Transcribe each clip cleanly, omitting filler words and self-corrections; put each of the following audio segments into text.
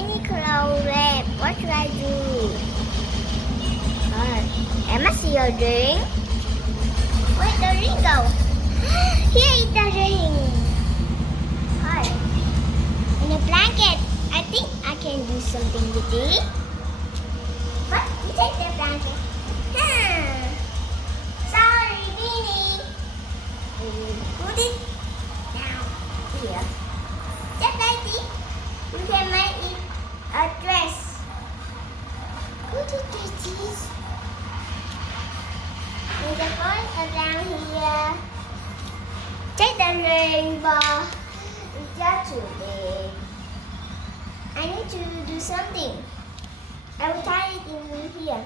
any clothes left. What should I do? Emma, see your ring. Where's the ring go? Here is the ring. Alright. In a blanket. I think I can do something with it. But you take the blanket. Sorry, Beanie. Put it down here. Just like this. You can make it a dress. Put it like this. And the phone around here. Take the rainbow. It's just too big. I need to do something. I will tie it in here.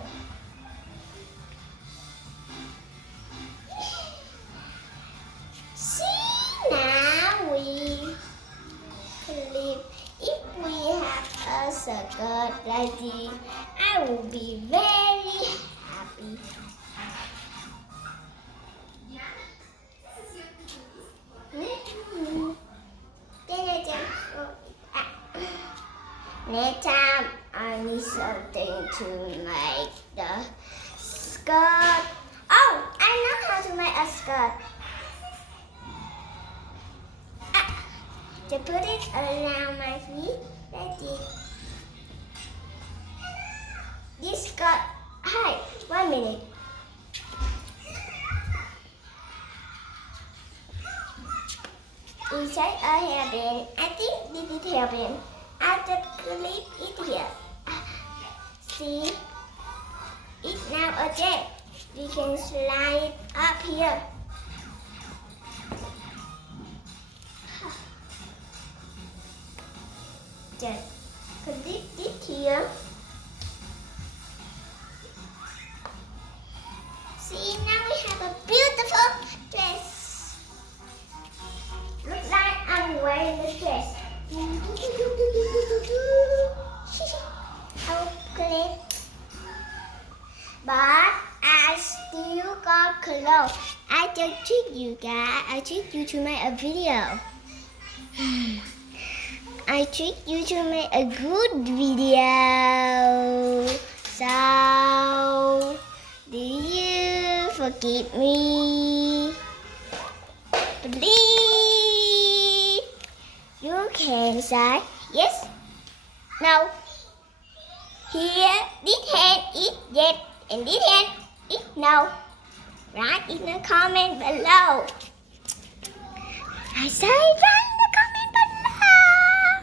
See, now we clip. If we have a circle like this, I will be very happy. Next time I need something to make the skirt. Oh, I know how to make a skirt. To put it around my feet, like this. This skirt, hi, 1 minute. We take a hairband. I think this is hairband. I just clip it here. See? It's now a jet. We can slide it up here. Just clip it here. See, now we have a beautiful dress. Looks like I'm wearing the dress. Okay. But I still got clothes. I just tricked you guys. I tricked you to make a video. I tricked you to make a good video. So, do you forgive me? Please. You can say yes, no. Here, this hand is yes, and this hand is no. Write in the comment below. I say right.